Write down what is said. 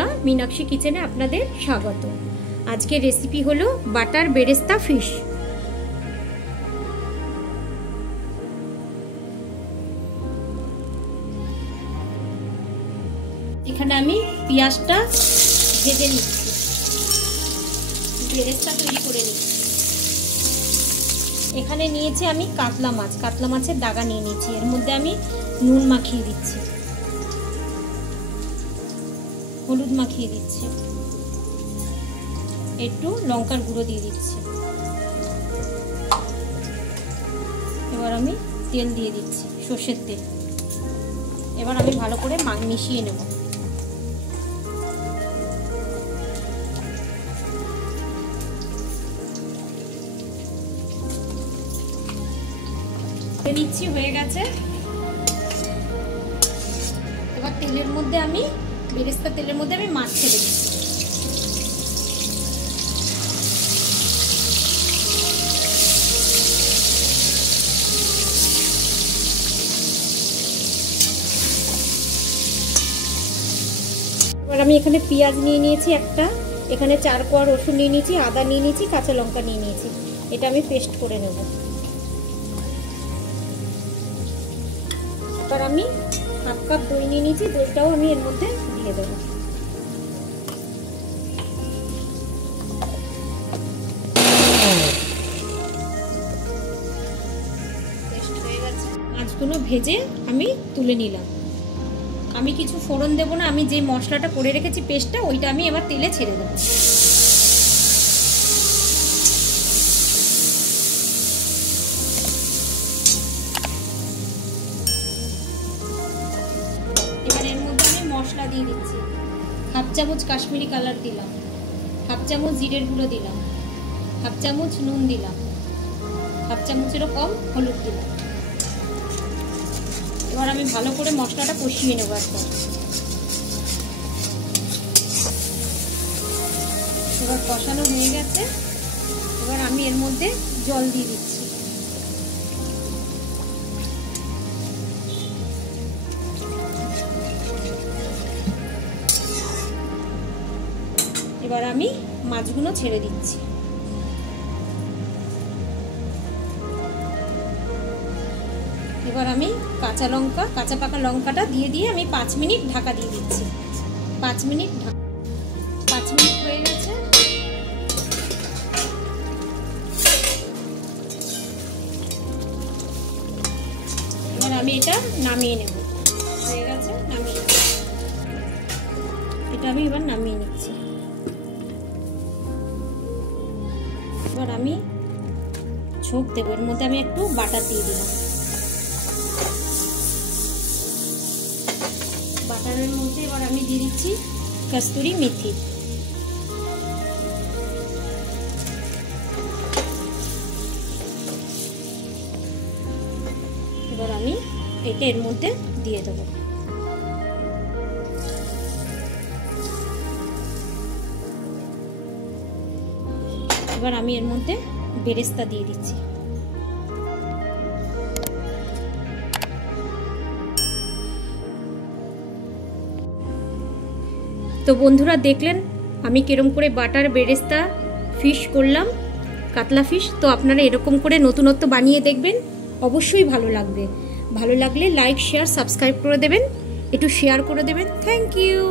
বন্ধুরা, মীনাক্ষী কিচেনে আপনাদের স্বাগত। আজকের রেসিপি হলো বাটার বেরেস্তা ফিশ। এখানে আমি পেঁয়াজটা ভেজে নিচ্ছি, বেরেস্তা তৈরি করে নিচ্ছি। এখানে নিয়েছি আমি কাতলা মাছ, কাতলা মাছের দাগা নিয়ে নিচ্ছি। এর মধ্যে আমি নুন মাখিয়ে দিচ্ছি, হলুদ মাখিয়ে দিচ্ছি, একটু লঙ্কার গুঁড়ো দিয়ে দিচ্ছি। এবার আমি তেল দিয়ে দিচ্ছি, সর্ষের তেল। এবার আমি ভালো করে মিশিয়ে নেব। নিচ্ছি, হয়ে গেছে। এবার তেলের মধ্যে আমি বেরেস্তা তেলের মধ্যে আমি মাছ ছেড়ে দিচ্ছি। এবার আমি এখানে পেঁয়াজ নিয়ে নিয়েছি একটা, এখানে 4 কোয়া রসুন নিয়ে নিয়েছি, আদা নিয়ে নিয়েছি, কাঁচা লঙ্কা নিয়ে নিয়েছি। এটা আমি পেস্ট করে নেব। এবার আমি 1/2 কাপ দই নিয়ে নিয়েছি, দইটাও আমি এর মধ্যে দিয়ে দেবো। পেস্ট হয়ে গেছে। মাছগুলো ভেজে আমি তুলে নিলাম। আমি কিছু ফোড়ন দেবো না, আমি যে মশলাটা করে রেখেছি পেস্টটা, ওইটা আমি এবার তেলে ছেড়ে দেবো। মশলা দিয়ে দিচ্ছি, 1/2 চামচ কাশ্মীরি কালার দিলাম, 1/2 চামচ জিরের গুঁড়ো দিলাম, 1/2 চামচ নুন দিলাম, 1/2 চামচেরও কম হলুদ দিলাম। এবার আমি ভালো করে মশলাটা কষিয়ে নেব একদম। এবার কষানো হয়ে গেছে। এবার আমি এর মধ্যে জল দিয়ে দিচ্ছি। এবার আমি মাছগুলো ছেড়ে দিচ্ছি। এবার আমি কাঁচা পাকা লঙ্কাটা দিয়ে আমি 5 মিনিট ঢাকা দিয়ে দিচ্ছি। 5 মিনিট হয়ে গেছে। এবার আমি এটা নামিয়ে নেব। হয়ে গেছে, নামিয়ে নেব। এটা আমি এবার নামিয়ে নিচ্ছি। এবার আমি ঝোঁক দেবো। এর মধ্যে আমি একটু বাটার দিয়ে দিলাম। বাটারের মধ্যে এবার আমি দিয়ে দিচ্ছি কস্তুরি মেথি। এবার আমি এটা এর মধ্যে দিয়ে দেবো। এবার আমি এর মধ্যে বেরেস্তা দিয়ে দিচ্ছি। তো বন্ধুরা, দেখলেন আমি কিরকম করে বাটার বেরেস্তা ফিশ করলাম, কাতলা ফিশ। তো আপনারা এরকম করে নতুনত্ব বানিয়ে দেখবেন, অবশ্যই ভালো লাগবে। ভালো লাগলে লাইক, শেয়ার, সাবস্ক্রাইব করে দেবেন, একটু শেয়ার করে দেবেন। Thank you.